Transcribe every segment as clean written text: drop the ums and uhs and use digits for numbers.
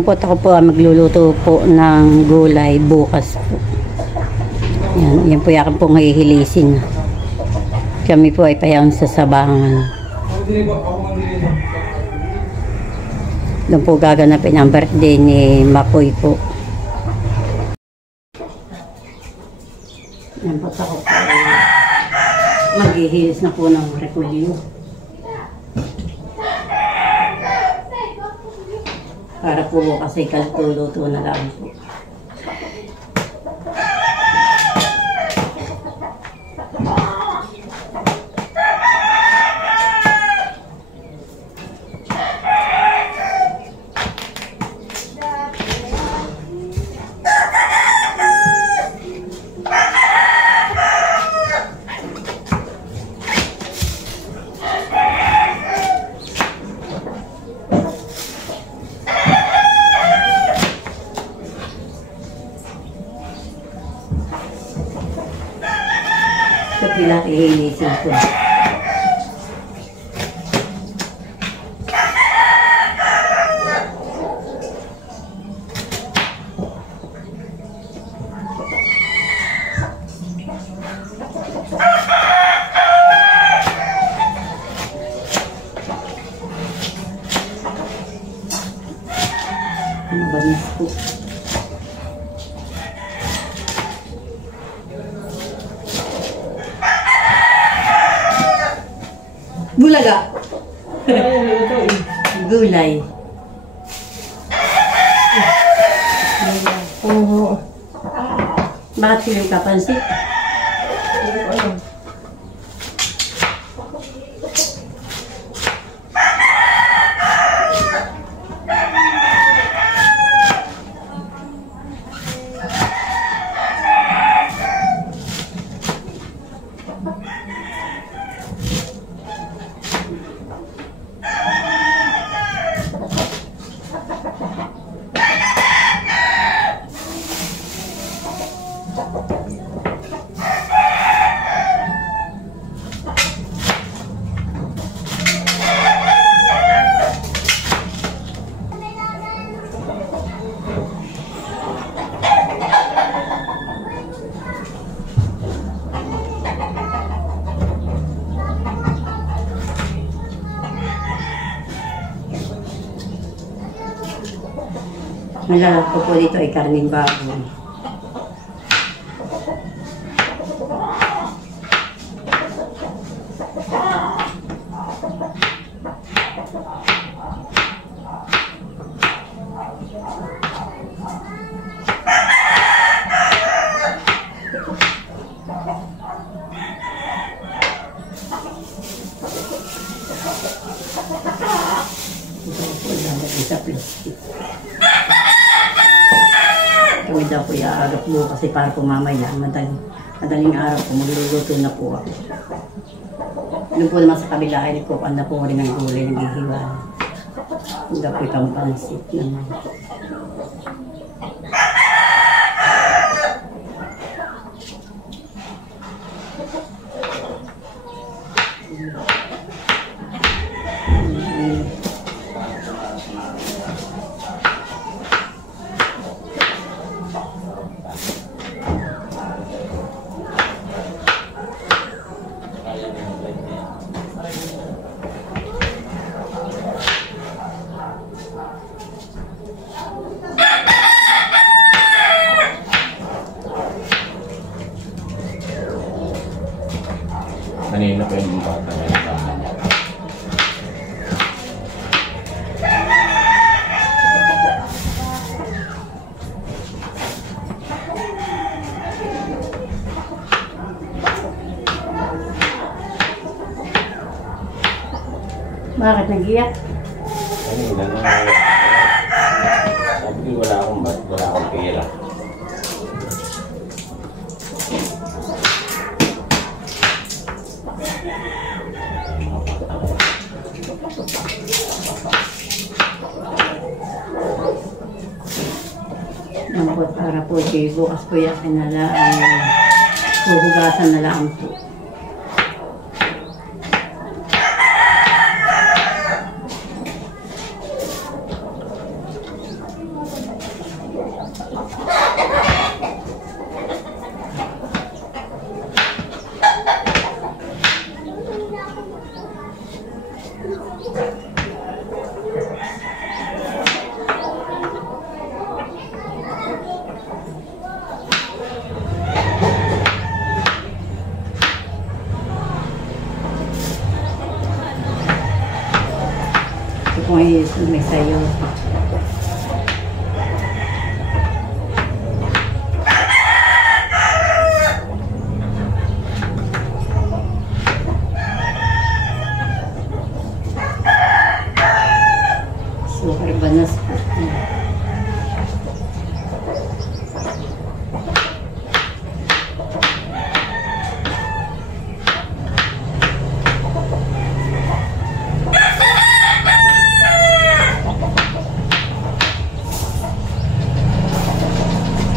Ako po magluluto po ng gulay bukas po. Yan po yakin pong hihilisin. Kami po ay payang sasabangan. Doon po gaganapin ang birthday ni Makoy po. Yan po ako po maghihilis na po ng repolyo. Para po bukas ay kaluluto na lang po. Ito pila ihilisin ko. Mabanis po. Bulaga. Gulay. Oo. Bakit sila kapansin? Malalap ko po dito ay karning baboy. Sa plastic. Kami daw po iaarap mo kasi para po mamaya madaling araw po magluluto na po ako. Doon po naman sa kabila ay nagkukuan na po rin ng gulay ng gihiwa. Doon daw po itong pansit naman. Kanina pa yung bata na yung tama niya. Bakit nag-iyak? Kanina na sabi ko wala akong pera. Para po bukas po yakin na lang huhugasan na lang po. Kung may sayo. Super banas po.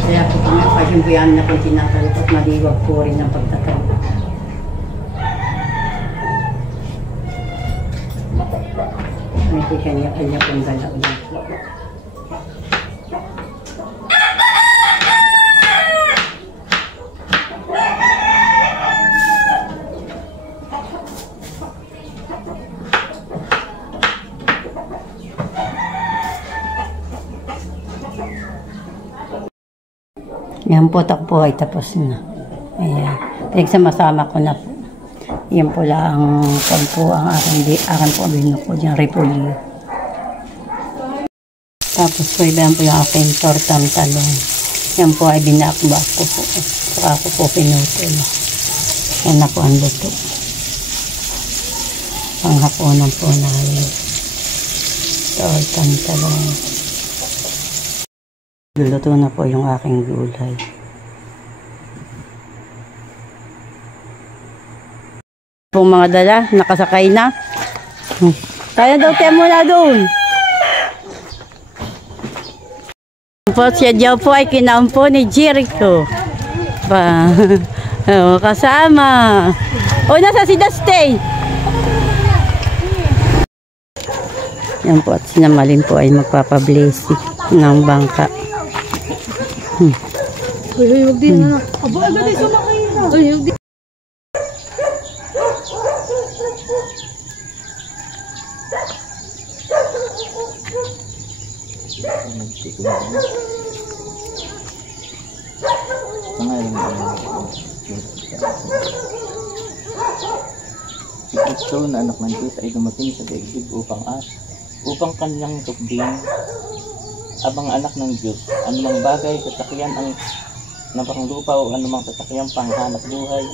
Kaya po yung buyan na po tinatawag at maliwag po rin ang pagtatawag. May kanya-kanya pong galaw na po. Yan po, takpo ay tapos na. Ayan. Pinagsama-sama ko na po. Yan po lang po ang aking po binukod, yung repolyo. Tapos po iba po yung aking tortang talong. Yan po ay binakbak ko po. Saka ko po pinutol. Yan na po ang luto. Panghaponan po namin. Tortang talong. Luto na po yung aking gulay. Pong mga dala, nakasakay na. Kaya daw tayo muna doon. Po, siya daw po ay kinaumpo ni Jericho. Kasama. O, nasa si Dastay. Yan po, at sinamalin po ay magpapablessing ng bangka. Uy, huwag din na. Abo, agad ay sumakay na. Uy, huwag din. Si Kristo na anak ng Diyos ay dumating sa daigdig upang kanyang tukdin abang anak ng Diyos, anumang bagay sasakyan ang napanglupa o anumang sasakyang panghanap buhay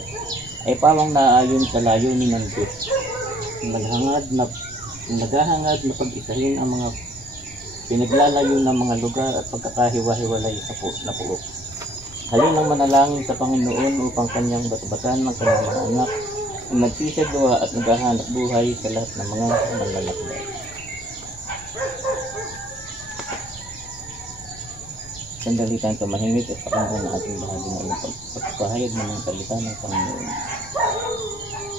ay pawang naayon sa layunin ng Diyos. Naghahangad na pag-isahin ang mga pinaglalayo ng mga lugar at pagkakahiwa-hiwalay na puok. Halin ang manalangin sa Panginoon upang kanyang batbatan ng kanyang mga anak na nagsisadwa at naghahanap buhay sa lahat ng mga manlalakbay. Sandali tayong tumahimik at pakinggan ang ating bahagi ng pagpapahayag ng salita ng Panginoon.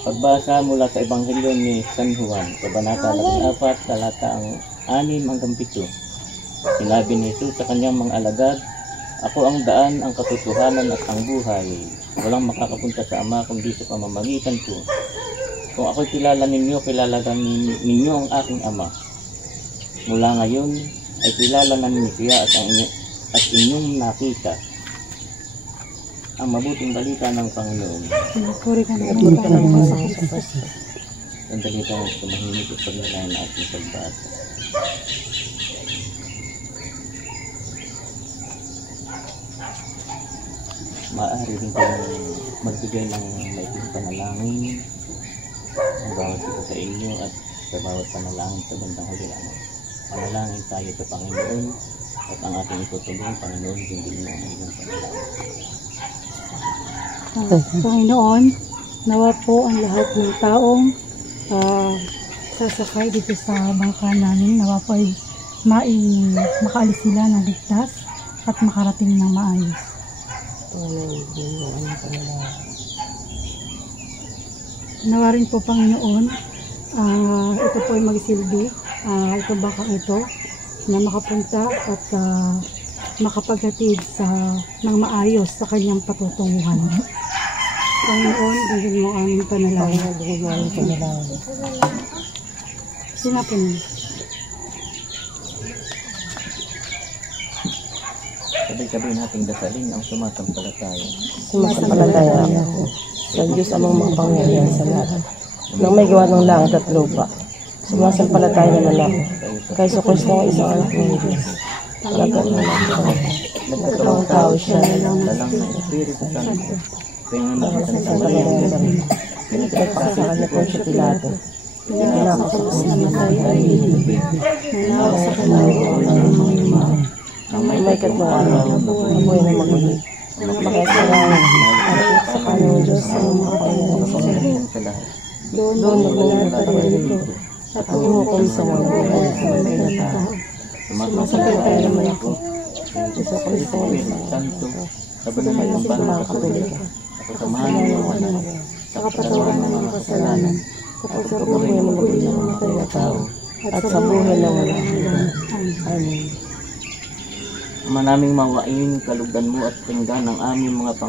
Pagbasa mula sa Ebanghelyo ni San Juan, Kabanata 14, talata ang 6 hanggang 7. Sinabi ni Jesus sa kanyang mga alagad, "Ako ang daan, ang katotohanan at ang buhay. Walang makakapunta sa Ama kundi sa pamamagitan ko. Kung ako'y kilala ninyo, kilala ninyo ang aking Ama. Mula ngayon ay kilala na ninyo siya at inyong nakita ang mabuting balita ng Panginoon." Sandali tayo tumahimik at pagnilayan na ating pagbasa. Maaari rin kayong magbigay ng maikling panalangin ang bawat isa sa inyo at sa bawat panalangin sa bandang huli. Panalangin tayo sa Panginoon at ang ating itutuloy, Panginoon, hindi mo ang iyong panalangin. Panginoon, nawa po ang lahat ng taong sasakay dito sa bangka namin, nawa po ay makaalis sila ng ligtas at makarating ng maayos. Nawa rin po, Panginoon, ito po ay magsilbi, ito bangkang ito na makapunta at makapaghatid ng maayos sa kanyang patutunguhan. Panginoon, bigyan mo ang aming panalangin. Sinapin mo. Sabay-sabay nating dasalin ang sumasampalataya. Sumasampalataya ako sa Diyos amang makapangyarihan sa lahat, nang may gawa ng langit at lupa. Sumasampalataya naman ako kay Hesus Kristo ang isang anak ng Diyos. Talagang nagkatawang tao siya Dalang ng Espiritu Santo. Pinanganak sa Panginoon. Pinagpagpakasakan niya po siya Pilato. Pinako sa namatay ay ibig. Nanawag sa kanyang may katlong araw, mabuhay na maguli. Makasalanan at sa kanyang Diyos ang makapangyarihan sa lahat. Doon maglalata rin ito at huhukom sa walang pagkakamay na tao. Sumasampalataya naman ako sa Kristo ang isang Santo, sa banal ng Panginoon Katolika, sa samahan ng mga anak, sa kapatawaran ng mga kasalanan, sa pagsabuhay ng maguli ng mga na tao, at sa buhay ng walang hanggan. Amen. Ama naming mawain, kalugdan mo at tinggan ang aming mga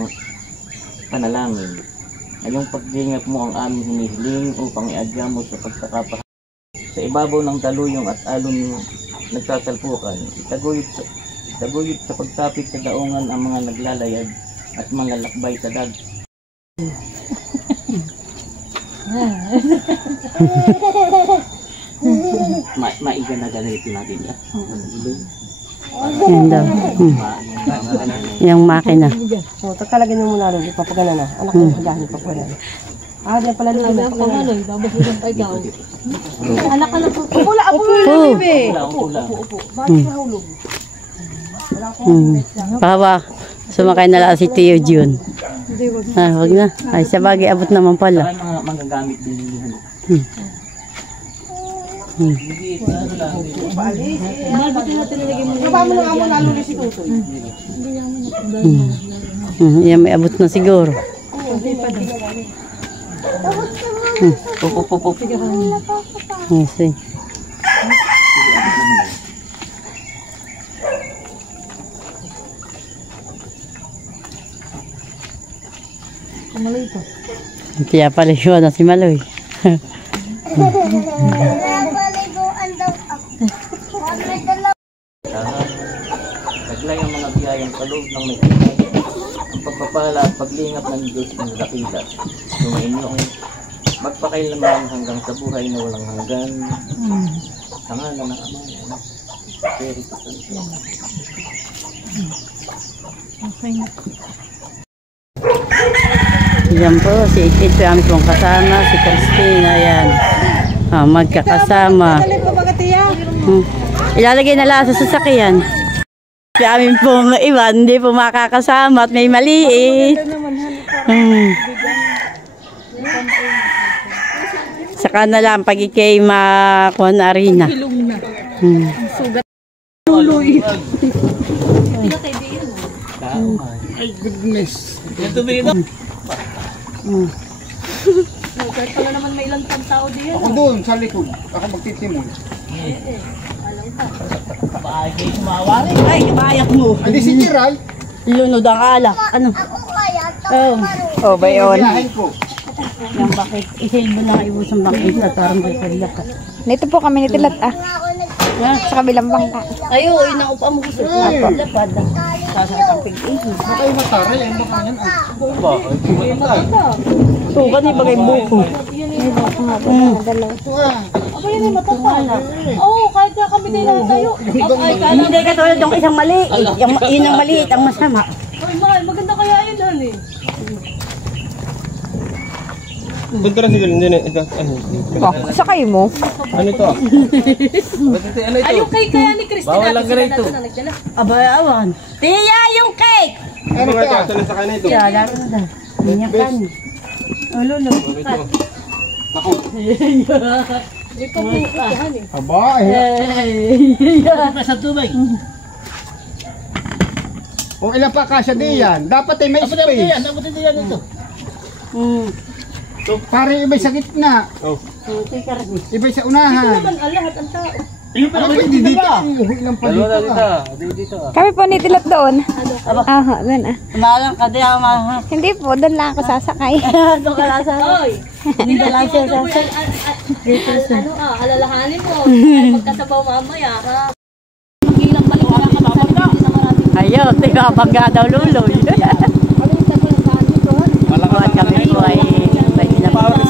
panalangin. Ngayong paglingap mo ang aming hinihiling upang iadya mo sa pagkakapahal. Sa ibabaw ng daluyong at alon nagsasalpukan, itaguyod sa pagtapit sa daungan ang mga naglalayag at mga lakbay sa dag. Maiga na ganito natin. Yan daw. Yung makina. So, takalagin mo muna lang, ipapagana na. Anak ko pagani, papagana. Diyan pala nila. Anak ka na po. Pawa, sumakay na lang si Tio Jun. Wag na. Ay, sa bagay, abot naman pala. Saka mga magagamit din yun. Yan, may abot na siguro. Sige. Kaya pala yun na si Maloy. Naglay ang mga biyayang kaloob ng may kapatid. Ang pagpapala at paglingap ng Diyos ng dakila. Sumainyo magpakailaman hanggang sa buhay na walang hanggan. Sa ngalan ng Ama, Anak, Espiritu Santo. Yan po, si Itit kami pong kasama, si Christina, yan. Magkakasama. Ilalagay na lang sa sasakyan. Si amin pong iba, hindi po makakasama at may maliit. Saka na lang pag ikay makuha na arena. Ay, goodness. Ito ba ito? Kahit pala naman may ilang tao diyan. Ako doon, sa likod. Ako magtitimon. Ay, kabayak mo. Hindi si Jiray. Lunod ang alak. Ano? Oh, ba yun? Biyahin ko. Yung bakit, isil mo na iusang bakit at parang may kariyak ka. Dito po kami nitilat sa kabilang bangka. Ayo, yun ang upa mo gusto. Lapad. Sasakit ang pig-ihi. Baka yung mataray, ang baka yan. So, gani bagay buko. Oo, kahit nga kami din lang tayo. Hindi ka tulad yung isang maliit. Yun ang maliit, ang masama. Ay, mahal, maganda kaya yun, honey. Punta na siguro, hindi na, ito, ano? Sakay mo. Ano ito? Ano ito? Ay, yung cake kaya ni Christina. Bawal lang ganito. Nagdala. Aba, awan. Tiya, yung cake! Ano nga ito? Ito na sa kanan ito. Tiya, laro na daw. Ganyan ka ni. Oh, lolo. Hindi pa po, honey. Aba, Sa tubig. o ilan pa kasya diyan. Dapat ay may space. Dapat ito yan ito. Parang iba'y sa gitna. Tika rin. Iba'y sa unahan. Naman, lahat ang tao. Kami po ni Tilat doon. Aha, doon ah. Umalang ka din ako mahal. Hindi po, doon lang ako sasakay. Doon ka lang sa... Hindi ka lang siya sasakay. Alalahanin mo. Magkasabaw mamaya, ha? Ayaw, tiga bangga daw luloy. Malakad kami po ay may ginagawa.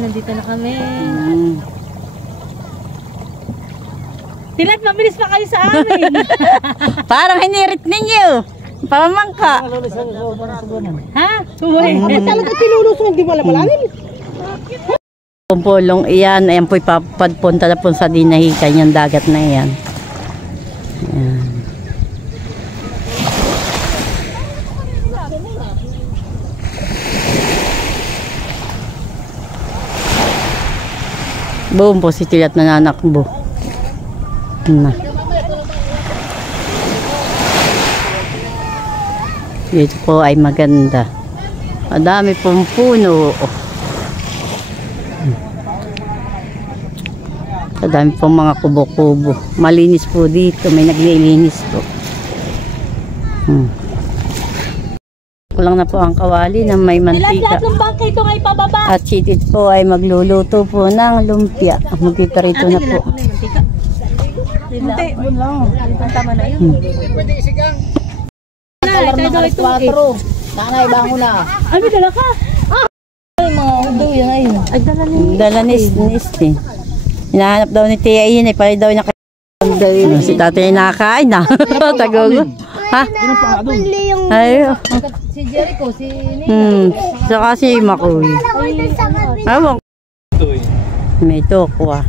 Nandito na kami. Tilat, mabilis pa kayo sa amin. Parang hinirit ninyo. Pamangka. Ha? Talaga Tinulusong, hindi mo alam malalim. Pumpulong iyan, ayan po'y papadpunta na po sa dinahikan yung dagat na iyan. Ayan. Buong po si Tilat na nanakbo. Na. Dito po ay maganda. Madami pong puno. Madami pong mga kubo-kubo. Malinis po dito. May naglilinis po. Kulang na po ang kawali na may mantika. Lahat ng bangka ito ay pababa. At si Tit po ay magluluto po ng lumpia. Magpiparito na po. Hindi. Tama na yun. Nanay, bango na. Ay, may dala ka. Ay, mga hudo yan ay. Ay, dala ni. Dala ni eh. Hinahanap daw ni Tia Ian ay pala daw niya si tatay nakakain na. Tagogo. Ha? Ay. Si Jericho, si Nina. Saka si Makoy. Habang. May toko ah.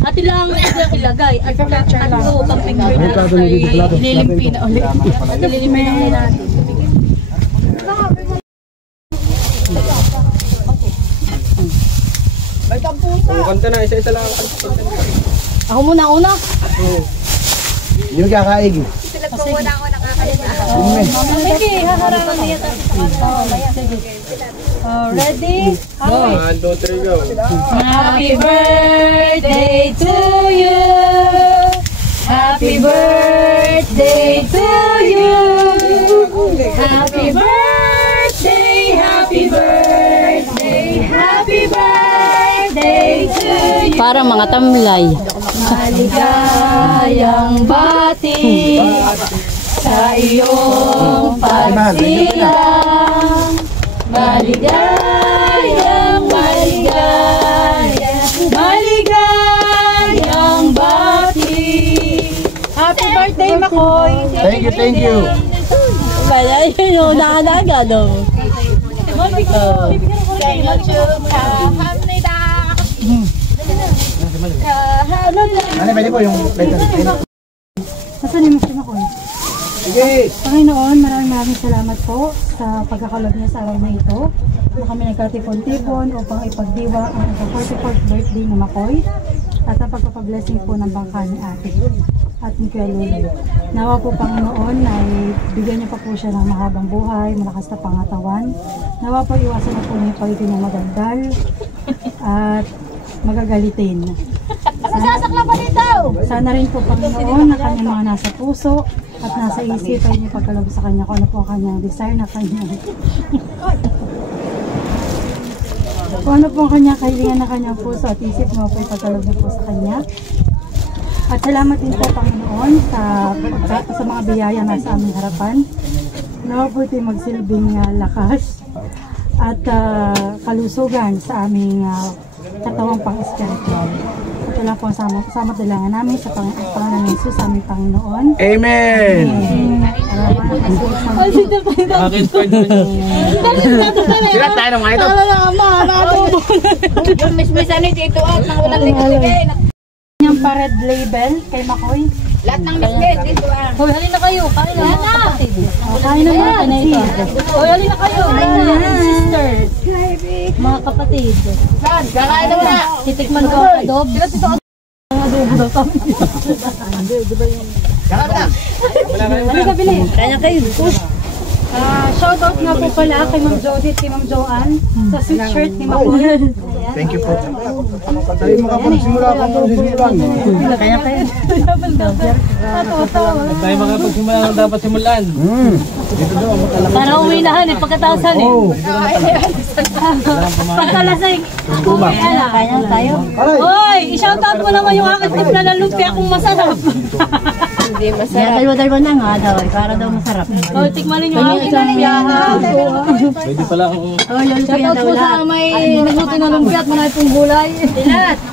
Ati lang ilagay. At ano, pang finger natin ay ililimpi na ulit. At ililimpi na ulit natin. Kanta na, isa-isa lang. Ako muna, una. Hindi mo kakaig. Sige, haharangan niya tayo sa kanta. Ready? Okay. 1, 2, 3, go. Happy birthday to you. Happy birthday to you. Happy birthday, happy birthday, happy birthday to you. Parang mga tamlay. Maligayang bati sa iyong pagsilang. Maligayang, maligayang, maligayang bati. Happy birthday, Makoy! Thank you, thank you. Kaya yun, nakalaga, no? Ano, pwede po yung letter. Nasaan yung mas ako? Sige. Panginoon, maraming salamat po sa pagkakalob niya sa araw na ito na kami nagkatipon-tipon upang ipagdiwa ang 44th birthday ni Makoy at ang pagpapablessing po ng bangka ni ate at ni Kuya Lulu. Nawa po Panginoon ay bigyan niyo pa po siya ng mahabang buhay, malakas na pangatawan. Nawa po iwasan na po niyo pagiging ng magandal at magagalitin. Sana rin po Panginoon na kanyang mga nasa puso at nasa isipan niyo pagkalob sa kanya kung ano po ang kanyang desire na kanya. Kung ano po ang kanyang kahilingan na kanyang puso at isip mo po ipagkalob niyo po sa kanya. At salamat din po Panginoon sa mga biyaya na sa aming harapan. Nawa po ito'y magsilbing lakas at kalusugan sa aming katawang pang-spiritual. At wala po ang samot-dalangan namin sa pangalan ng Jesus, aming Panginoon. Amen! Bakit pwede Sila tayo ng mga ito. Yung mismisan dito at nang walang ligay. Yung pa-red label kay Makoy. Lahat ng mismis dito ah. Hoy, halin na kayo. Kain na mga kapatid. Kain na mga kapatid. Hoy, halin na kayo. Sisters. Mga kapatid. Saan? Kakain na muna. Titikman ko ang adob. Sila dito ang adobo daw kami. Ano ka bili? Kaya kayo. Shoutout nga po pala kay Ma'am Jodith, kay Ma'am Joanne sa sweet shirt ni Makoy. Thank you po. Tayo makapagsimula kung ano sisimulan. Kaya kayo. tayo makapagsimula ng dapat simulan? Dito daw, makalaki. Para uminahan eh, pagkatasan eh. Pagkalasing. Kaya tayo. Hoy, i-shoutout mo naman yung aking tip na lumpia kung masarap. Hindi masarap. Kaya dalawa na nga daw, para daw masarap. Hoy, tikmanin yung aking lumpia. Pwede pala akong... Shoutout po sa may nagluto ng lumpia at manay pong gulay.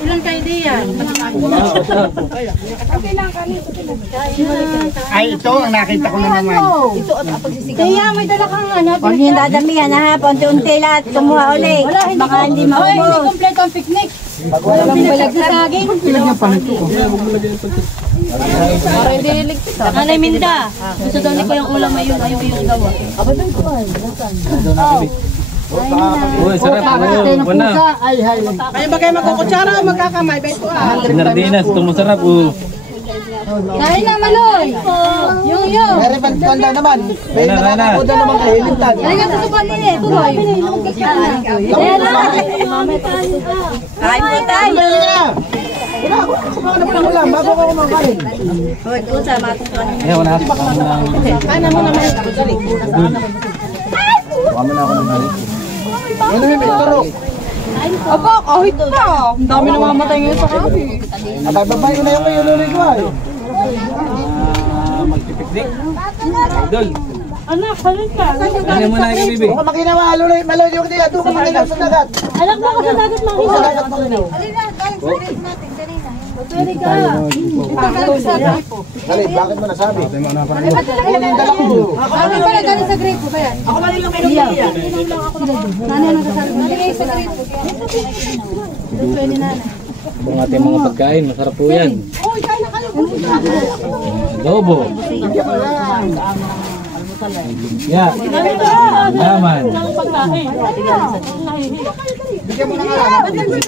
Ilan kayo diyan? Ay, ito ang nakita ko na naman. Kaya may dala kang ano. Huwag niyo dadamihan ha, unti-unti lahat, kumuha ulit. Baka hindi Hoy, hindi maubos. kompleto ang picnic. Walang balag na saging. Ilang pa nito ko. Para hindi niligtas. Nanay Minda, gusto daw ni ko yung ulam ay yung gawa. Uy, sarap. Wala. Ay, ba kayo magkukutsara o magkakamay? Beto ah. Sinardinas, ito masarap. Kain na Maloy. Yung. Meron pa tanda naman. May nakakakuda naman kayo. Ilintan. Halika sa supan nila. Tuloy. Kain po tayo. Wala ako. Sumakan na lang ulam. Bago ako kumakain. Hoy, pusa, matutuan niyo. Kaya wala ako. Kain mo naman. Dali. Baka mo na ako ng balik. Ano may taro? Aba, kahit pa. Ang dami namamatay ngayon sa kapi. Abay, babae ko na yung kayo nuloy ko ay. Magpipiknik. Idol. Anak, halin ka. Ano mo na yung bibi? Huwag ka makinawa. Maloy yung diya. Doon ka makinaw sa dagat. Anak mo ka sa dagat Sa makita. dagat makinaw. Pwede ka. Dali, bakit mo nasabi? Ano yung dala ko? Ano pala galing sa grade ko ba yan? Ako lang yung may nagbiya. Nanay ang nagsasabi. Maligay sa grade ko. Pwede nanay. Ang ating mga pagkain, masarap po yan. Uy, kain na kayo. Adobo. Yeah. Yaman.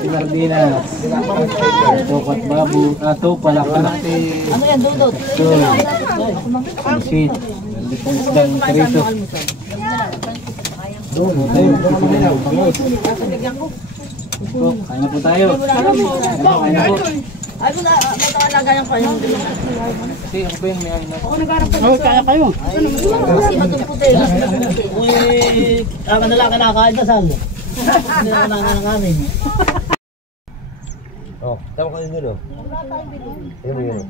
Sardinas. Tokat babu. Pala. Ano yan, dudot? Sweet. Isdang karito. Kain na po tayo. Kain na po. Ay, may nakalagayan kayo. Kasi ako po yung may ayun na. Kaya kayo. Kasi matong puti. Uy, kanala kinakain ka saan? Hindi na kanakain namin. Oh, tama ka din yun. Ano mo yun?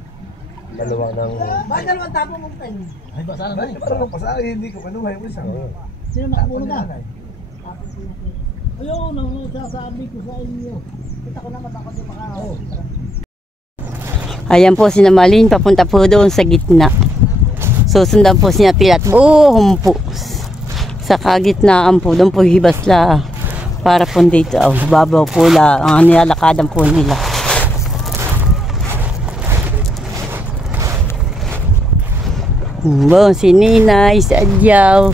Dalawa ng... Bakit dalawang tapo mo tayo? Ay, basa na ba? Parang pasari, hindi ko kanuhay mo isang. Sino makapuno ka? Ayun, ang sasabi ko sa inyo. Kita ko naman ako yung makakaw. Ayan po si Namalin, papunta po doon sa gitna. Susundan po si Pilat. Buhom po. Sa kagitnaan po, doon po hibasla. Para po dito, babaw po la, ang nilalakadan po nila. Bon, si Ninay, si Adyaw.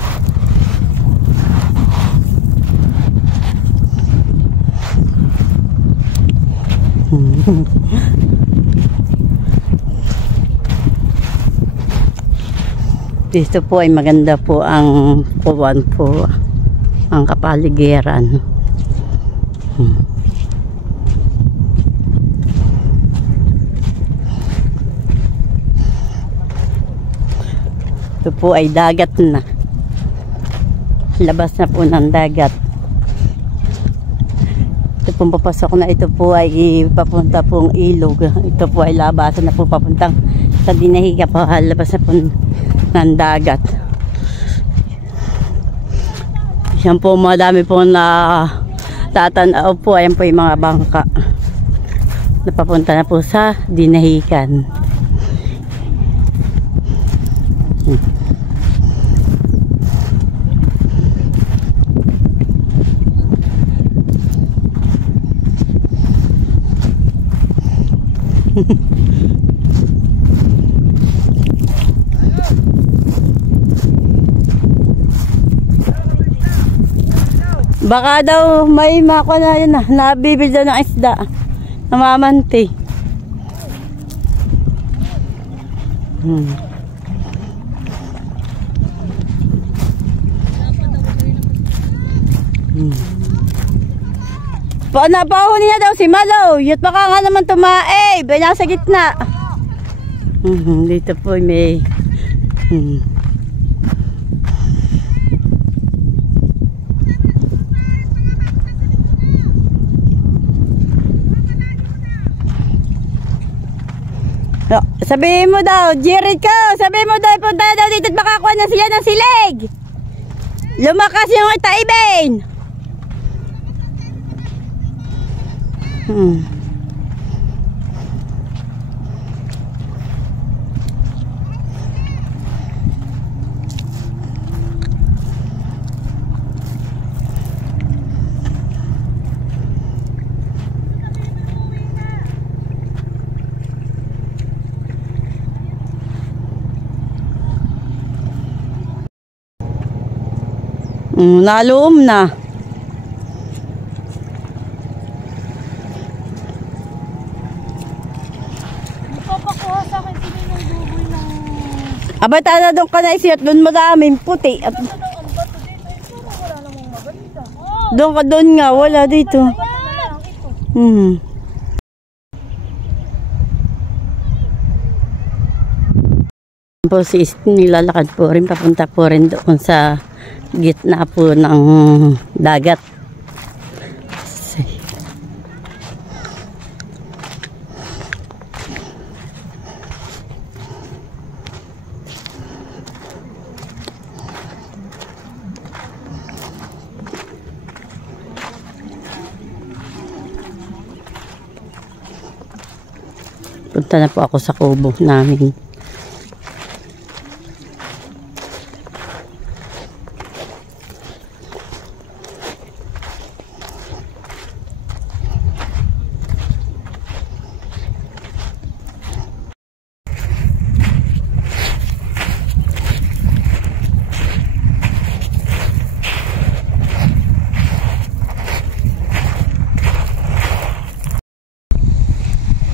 Dito po ay maganda po ang kuwan po, ang kapaligiran. Ito po ay dagat na. Labas na po ng dagat. Ito pong papasok na, ito po ay papunta pong ilog. Ito po ay labasan na po papuntang sa Dinahiga po. Labas na po ng dagat. Yan po, madami po na tatanaw po. Ayan po yung mga bangka. Napapunta na po sa Dinahigan. Baka daw may mako na yun na, nabibil daw ng isda. Namamanti. Napahuli na daw si Malaw. Yut baka nga naman tumae. Baya sa gitna. Dito po may... Sabihin mo daw, Jared ka, sabihin mo daw, punta daw dito at makakuha na siya ng silig. Lumakas yung taibin. Naluom na. Papakuha sa akin sila ng dugoy ng... Abay, tala doon ka na isiyat. Doon madaming puti. At... doon ka doon nga. Wala dito. Po si nilalakad po rin. Papunta po rin doon sa gitna po ng dagat. Punta na po ako sa kubo namin.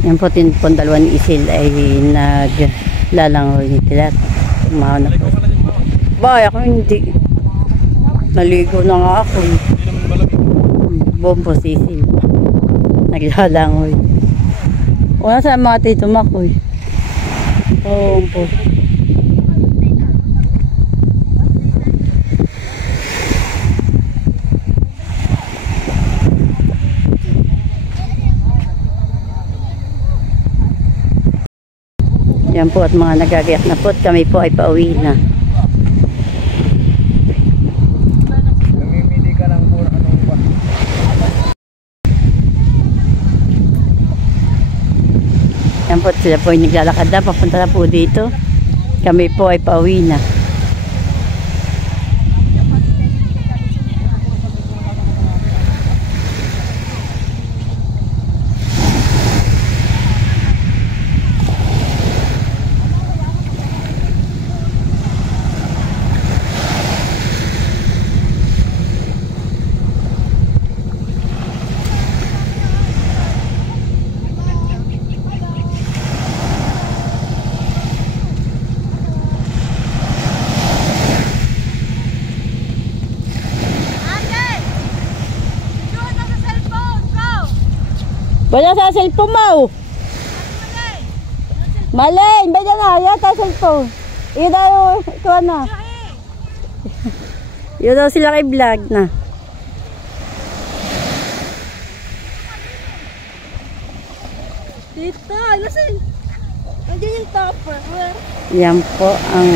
Yan po dalawang isil ay naglalangoy ni Tilat. Umaw na po. Ba, ako hindi. Naligo na nga ako. Bombo sisil. Naglalangoy. Una sa mga tito makoy. Oo po. Yan po at mga nagagayak na po at kami po ay pauwi na. Namimili ka lang po anong ba? Yan po, sila po ay naglalakad na, papunta na po dito. Kami po ay pauwi na. Wala sa cellphone mo. Malay, beda na, yata cellphone. Iyo daw, ikaw na. Iyo daw sila kay vlog na. Tita, nasan? Nandiyan yung topper. Yan po ang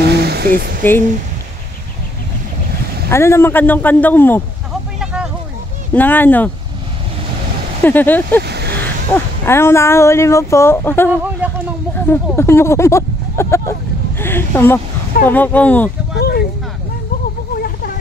si Stain. Ano naman kandong-kandong mo? Ako pa yung nakahuli. Nang ano? Anong nakahuli mo po? Nakahuli ako ng buko-buko. Pamako mo. May buko-buko yata.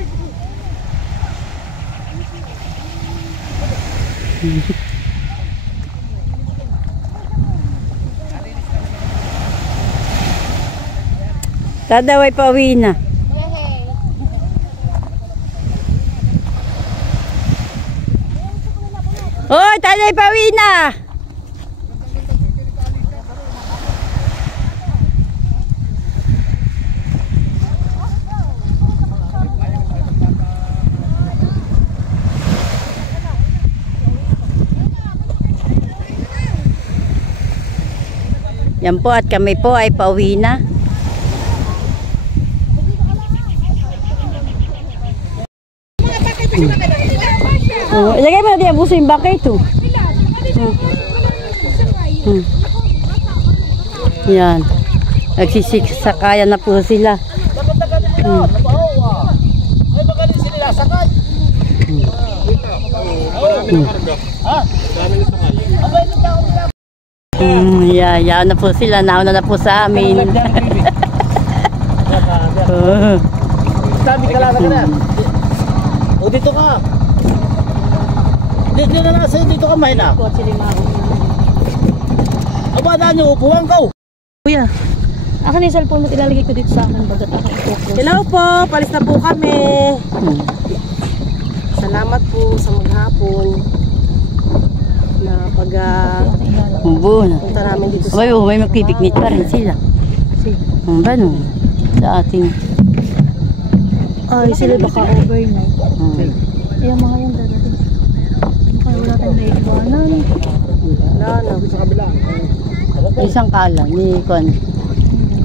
Dadaway pauwi na. Hoy, taday pauwi na. Yan po at kami po ay pauwi na. Ilagay mo na diyan buso yung bakay ito. Yan. Nagsisiksakayan na po sila. Ay magaling sila sakay. Yan na po sila. Nauna na po sa amin. Sabi ka lang na. O dito ka. Dito na lang sa'yo, dito ka mahina. Aba na nyo, upuan ka. Kuya, akin yung cellphone mo, ilalagay ko dito sa akin bagat ako i-focus. Hello po, palis na po kami. Salamat po sa maghapon na pag punta namin dito sa... May magpipiknik pa rin sila. Ang bano sa ating... Ay, sila baka overnight. Yung mga yung dadating. Kaya wala tayong naiiwanan. Wala na, sa kabila. Isang kala ni Kon.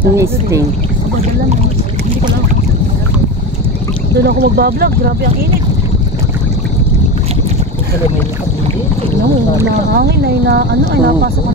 Ni Sting. Abadala na. Hindi ko lang. Doon ako magbablog. Grabe ang init. Tignan mo, nahangin ay napasok.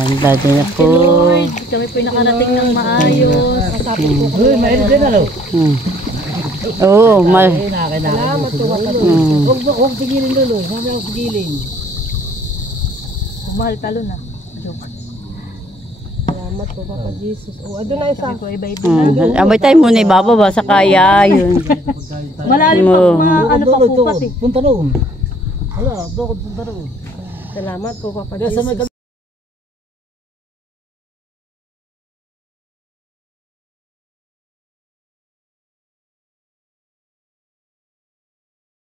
Yan, dati na po. Lord, kami po nakarating ng maayos. Oo, Salamat po, Huwag tigilin lolo. Huwag tigilin. mahal talo na. Joke. Salamat po, Papa Jesus. Ado na isa. Kami po ay baby. abay tayo muna ibababa sa kaya yun. Malalim pa mga ano pa po pati. Punta roon. Hala, bakit punta roon? Salamat po, Papa Jesus.